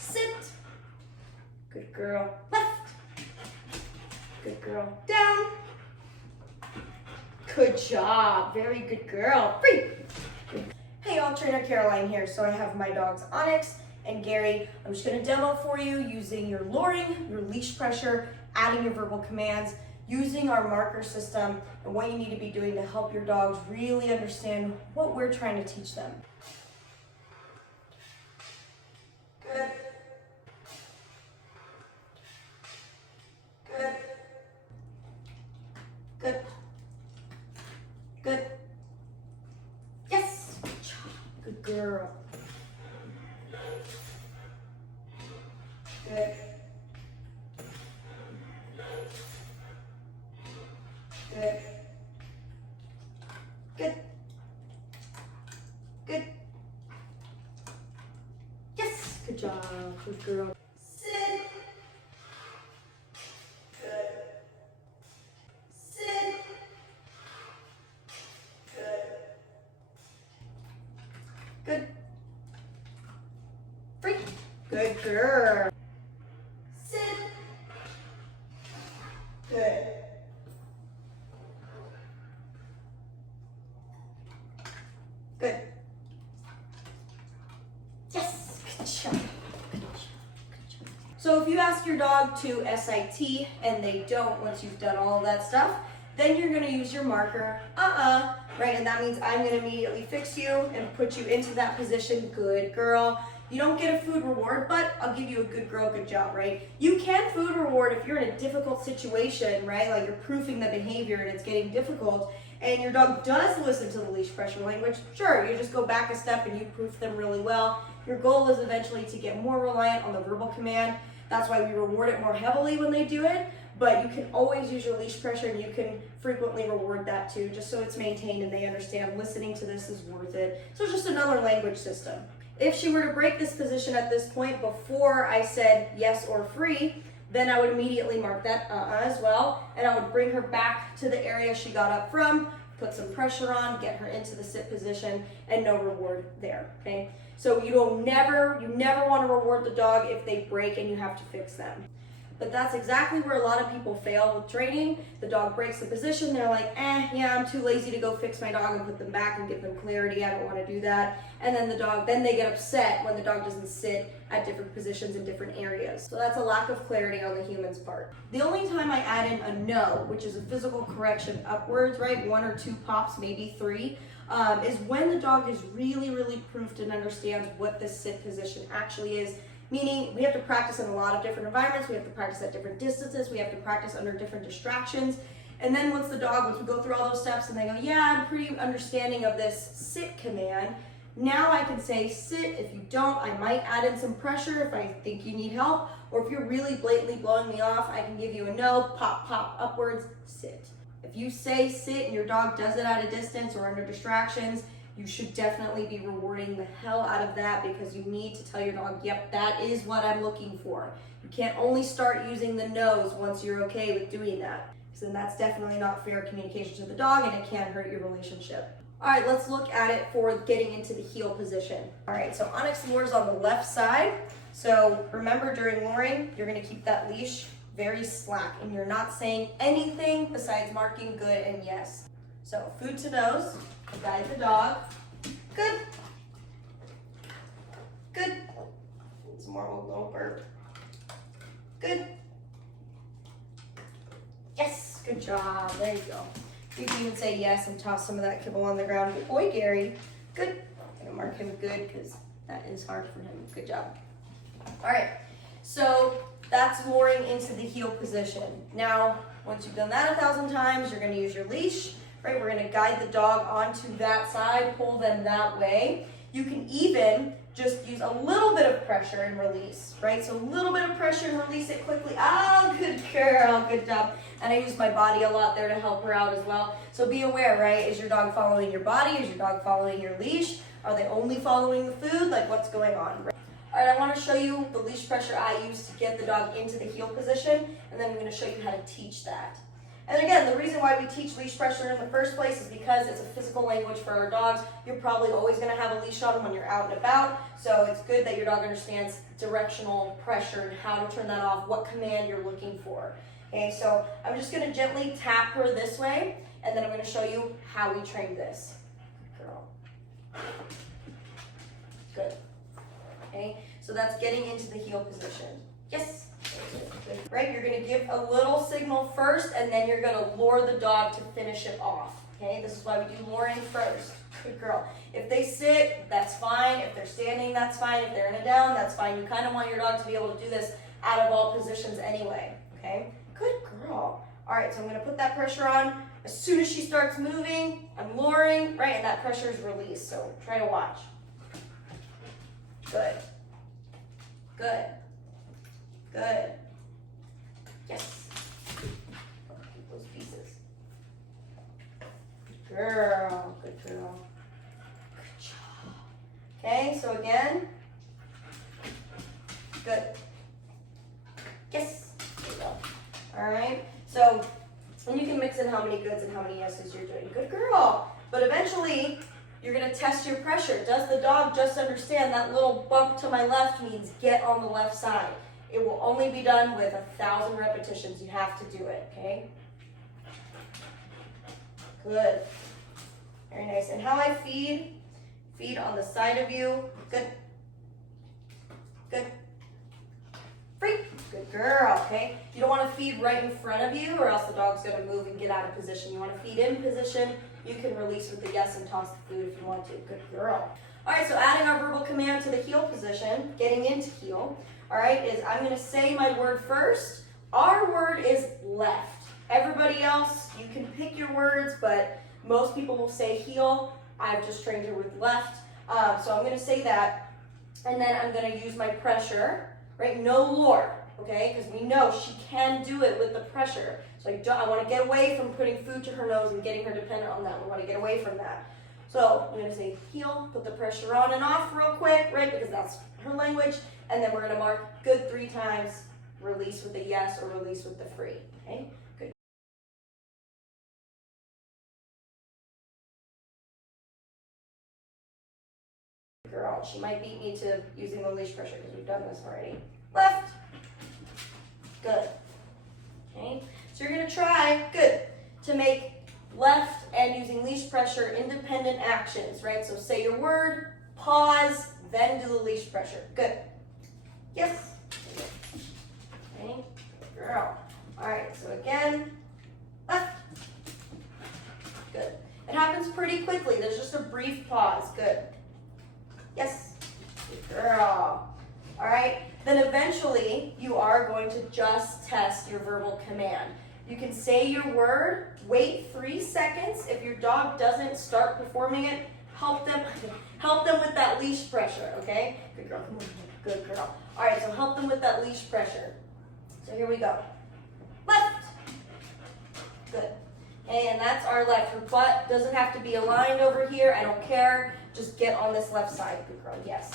sit. Good girl, left. Good girl, down. Good job, very good girl, free. Hey y'all, Trainer Caroline here. So I have my dogs Onyx and Gary. I'm just gonna demo for you using your luring, your leash pressure, adding your verbal commands, using our marker system, and what you need to be doing to help your dogs really understand what we're trying to teach them. Good. Good. Good. Good. Yes. Good job. Good girl. Good. Good. Good. Good. Yes. Good job. Good girl. Sit. Good. Sit. Good. Good. Free. Good girl. Sit. Good. Good. Yes. Good job. Good job. Good job. So if you ask your dog to SIT and they don't once you've done all of that stuff, then you're going to use your marker, right? And that means I'm going to immediately fix you and put you into that position. Good girl. You don't get a food reward, but I'll give you a good girl, good job, right? You can food reward if you're in a difficult situation, right? Like you're proofing the behavior and it's getting difficult, and your dog does listen to the leash pressure language. Sure, you just go back a step and you proof them really well. Your goal is eventually to get more reliant on the verbal command. That's why we reward it more heavily when they do it, but you can always use your leash pressure and you can frequently reward that too, just so it's maintained and they understand listening to this is worth it. So it's just another language system. If she were to break this position at this point before I said yes or free, then I would immediately mark that as well, and I would bring her back to the area she got up from, put some pressure on, get her into the sit position, and no reward there, okay? So you never want to reward the dog if they break and you have to fix them. But that's exactly where a lot of people fail with training. The dog breaks the position, they're like, yeah, I'm too lazy to go fix my dog and put them back and give them clarity, I don't want to do that. And then then they get upset when the dog doesn't sit at different positions in different areas. So that's a lack of clarity on the human's part. The only time I add in a no, which is a physical correction upwards, right, 1 or 2 pops, maybe 3, is when the dog is really proofed and understands what this sit position actually is. Meaning we have to practice in a lot of different environments, we have to practice at different distances, we have to practice under different distractions. And then once we go through all those steps and they go, yeah, I'm pretty understanding of this sit command, now I can say sit. If you don't, I might add in some pressure if I think you need help, or if you're really blatantly blowing me off, I can give you a no, pop, upwards, sit. If you say sit and your dog does it at a distance or under distractions, you should definitely be rewarding the hell out of that, because you need to tell your dog, yep, that is what I'm looking for. You can't only start using the no's once you're okay with doing that, because then that's definitely not fair communication to the dog and it can hurt your relationship. All right, let's look at it for getting into the heel position. All right, so Onyx lures on the left side. So remember, during luring, you're gonna keep that leash very slack and you're not saying anything besides marking good and yes. So food to nose, guide the dog. Good. Good. Some more little burp. Good. Yes, good job. There you go. You can even say yes and toss some of that kibble on the ground. Good boy, Gary. Good. I'm gonna mark him good because that is hard for him. Good job. All right, so that's luring into the heel position. Now, once you've done that 1,000 times, you're gonna use your leash. Right, we're gonna guide the dog onto that side, pull them that way. You can even just use a little bit of pressure and release, right? So a little bit of pressure and release it quickly. Oh, good girl, good job. And I use my body a lot there to help her out as well. So be aware, right? Is your dog following your body? Is your dog following your leash? Are they only following the food? Like, what's going on, right? All right, I wanna show you the leash pressure I use to get the dog into the heel position, and then I'm gonna show you how to teach that. And again, the reason why we teach leash pressure in the first place is because it's a physical language for our dogs. You're probably always going to have a leash on them when you're out and about, so it's good that your dog understands directional pressure and how to turn that off, what command you're looking for. Okay, so I'm just going to gently tap her this way, and then I'm going to show you how we train this. Good girl. Good. Okay, so that's getting into the heel position. Yes. Right, you're going to give a little signal first, and then you're going to lure the dog to finish it off. Okay, this is why we do luring first. Good girl. If they sit, that's fine. If they're standing, that's fine. If they're in a down, that's fine. You kind of want your dog to be able to do this out of all positions anyway. Okay, good girl. All right, so I'm going to put that pressure on. As soon as she starts moving, I'm luring, right, and that pressure is released. So try to watch. Good. Good. Good. Yes. Keep those pieces. Good girl. Good girl. Good job. Okay, so again. Good. Yes. There you go. All right. So, and you can mix in how many goods and how many yeses you're doing. Good girl. But eventually, you're going to test your pressure. Does the dog just understand that little bump to my left means get on the left side? It will only be done with 1,000 repetitions. You have to do it, okay? Good. Very nice. And how I feed on the side of you. Good. Good. Free. Good girl, okay? You don't want to feed right in front of you or else the dog's going to move and get out of position. You want to feed in position. You can release with the yes and toss the food if you want to. Good girl. All right, so adding our verbal command to the heel position, getting into heel, all right, is I'm going to say my word first. Our word is left. Everybody else, you can pick your words, but most people will say heel. I've just trained her with left. So I'm going to say that, and then I'm going to use my pressure, right? No lure, okay? Because we know she can do it with the pressure. So I want to get away from putting food to her nose and getting her dependent on that. We want to get away from that. So I'm going to say heel, put the pressure on and off real quick, right? Because that's her language. And then we're going to mark good 3 times, release with the yes or release with the free, okay? Good. Girl, she might beat me to using the leash pressure because we've done this already. Left. Good. Okay, so you're going to try, good, to make left and using leash pressure independent actions, right? So say your word, pause, then do the leash pressure. Good. Yes. Okay, girl. All right, so again, left. Good. It happens pretty quickly. There's just a brief pause. Good. Yes. Good girl. All right. Then eventually you are going to just test your verbal command. You can say your word, wait 3 seconds. If your dog doesn't start performing it, help them with that leash pressure, okay? Good girl, come on, good girl. All right, so help them with that leash pressure. So here we go. Left. Good. And that's our left. Her butt doesn't have to be aligned over here. I don't care. Just get on this left side. Good girl, yes.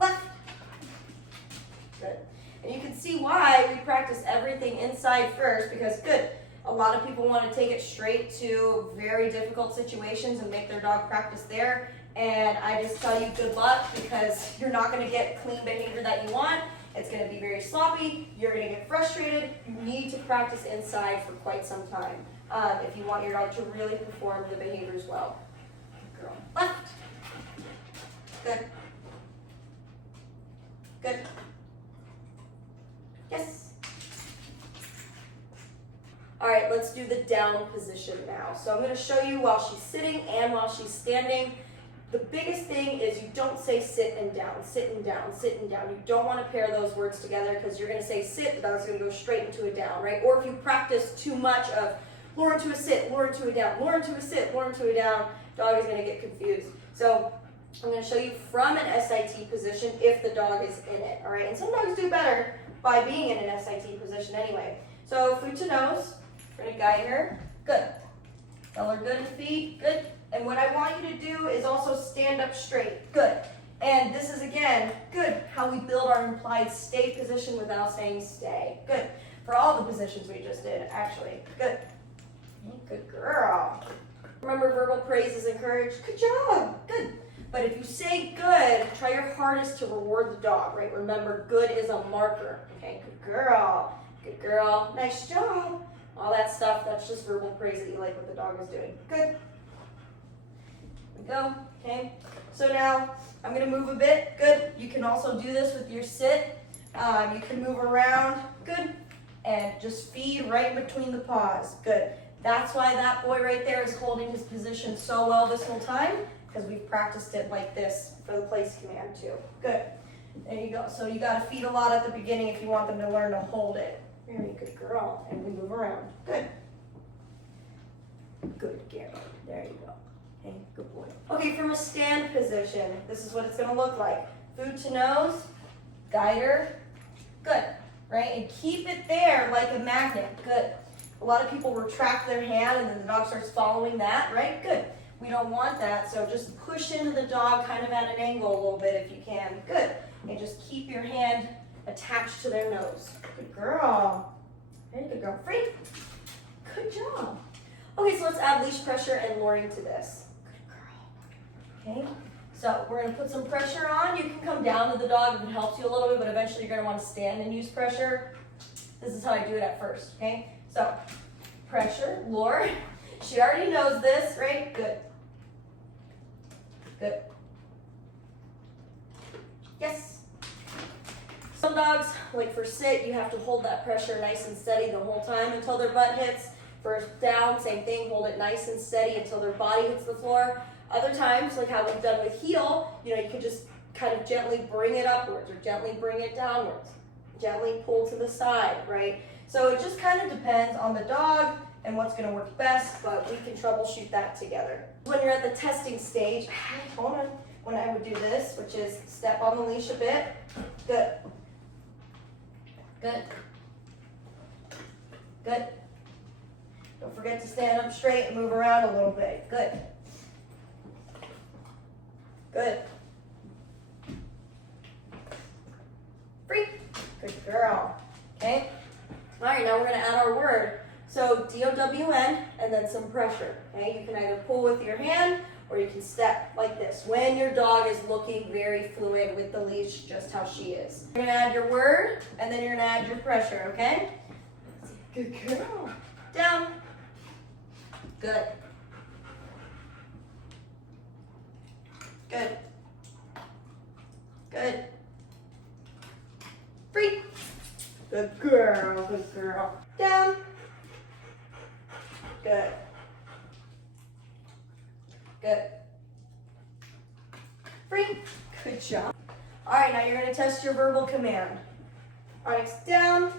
Left. Good. And you can see why we practice everything inside first because good. A lot of people want to take it straight to very difficult situations and make their dog practice there. And I just tell you good luck because you're not going to get clean behavior that you want. It's going to be very sloppy. You're going to get frustrated. You need to practice inside for quite some time if you want your dog to really perform the behaviors well. Good girl. Left. Good. Good. Yes. All right, let's do the down position now. So I'm going to show you while she's sitting and while she's standing. The biggest thing is you don't say sit and down, sit and down, sit and down. You don't want to pair those words together because you're going to say sit, but that's going to go straight into a down, right? Or if you practice too much of lure into a sit, lure into a down, lure into a sit, lure into a down, dog is going to get confused. So I'm going to show you from an SIT position if the dog is in it, all right? And some dogs do better by being in an SIT position anyway. So foot to nose, we're going to guide her, good. Tell her good to feet, good. And what I want you to do is also stand up straight, good. And this is, again, good, how we build our implied stay position without saying stay. Good. For all the positions we just did, actually. Good. Good girl. Remember, verbal praise is encouraged. Good job. Good. But if you say good, try your hardest to reward the dog, right? Remember, good is a marker. Okay, good girl. Good girl. Nice job. All that stuff, that's just verbal praise that you like what the dog is doing. Good. There we go. Okay. So now I'm going to move a bit. Good. You can also do this with your sit. You can move around. Good. And just feed right between the paws. Good. That's why that boy right there is holding his position so well this whole time, because we've practiced it like this for the place command too. Good. There you go. So you got to feed a lot at the beginning if you want them to learn to hold it. Very good girl. And we move around. Good. Good, Gary. There you go. Okay, good boy. Okay, from a stand position, this is what it's going to look like. Food to nose, guider. Good. Right? And keep it there like a magnet. Good. A lot of people retract their hand and then the dog starts following that, right? Good. We don't want that, so just push into the dog kind of at an angle a little bit if you can. Good. And just keep your hand attached to their nose. Good girl. Very good girl. Free. Good job. Okay, so let's add leash pressure and luring to this. Good girl. Okay, so we're going to put some pressure on. You can come down to the dog if it helps you a little bit, but eventually you're going to want to stand and use pressure. This is how I do it at first, okay? So, pressure, lure. She already knows this, right? Good. Good. Yes. Some dogs, like for sit, you have to hold that pressure nice and steady the whole time until their butt hits. For down, same thing, hold it nice and steady until their body hits the floor. Other times, like how we've done with heel, you can just kind of gently bring it upwards or gently bring it downwards. Gently pull to the side, right? So it just kind of depends on the dog and what's going to work best, but we can troubleshoot that together. When you're at the testing stage, hold on, when I would do this, which is step on the leash a bit. Good. Good. Good. Don't forget to stand up straight and move around a little bit. Good. Good. Free. Good girl. Okay. All right, now we're going to add our word. So D-O-W-N and then some pressure. Okay, you can either pull with your hand or you can step like this when your dog is looking very fluid with the leash, just how she is. You're going to add your word and then you're going to add your pressure, okay? Good girl. Down. Good. Good. Good. Free. Good girl, good girl. Down. Good. Good. Free. Good job. All right, now you're going to test your verbal command. Onyx down.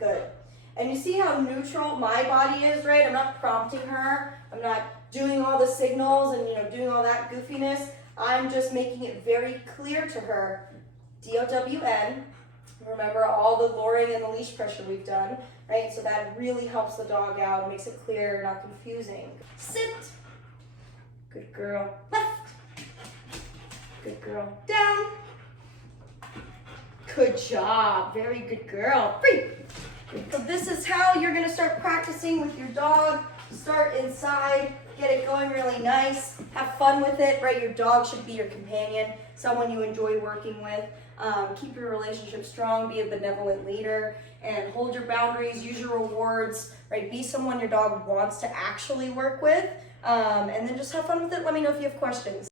Good. And you see how neutral my body is, right? I'm not prompting her. I'm not doing all the signals and doing all that goofiness. I'm just making it very clear to her. D-O-W-N. Remember all the luring and the leash pressure we've done, right? So that really helps the dog out and makes it clear, not confusing. Sit. Good girl. Left. Good girl. Down. Good job. Very good girl. Free. So this is how you're going to start practicing with your dog. Start inside. Get it going really nice. Have fun with it, right? Your dog should be your companion, someone you enjoy working with. Keep your relationship strong, be a benevolent leader, and hold your boundaries, use your rewards, right? Be someone your dog wants to actually work with, and then just have fun with it. Let me know if you have questions.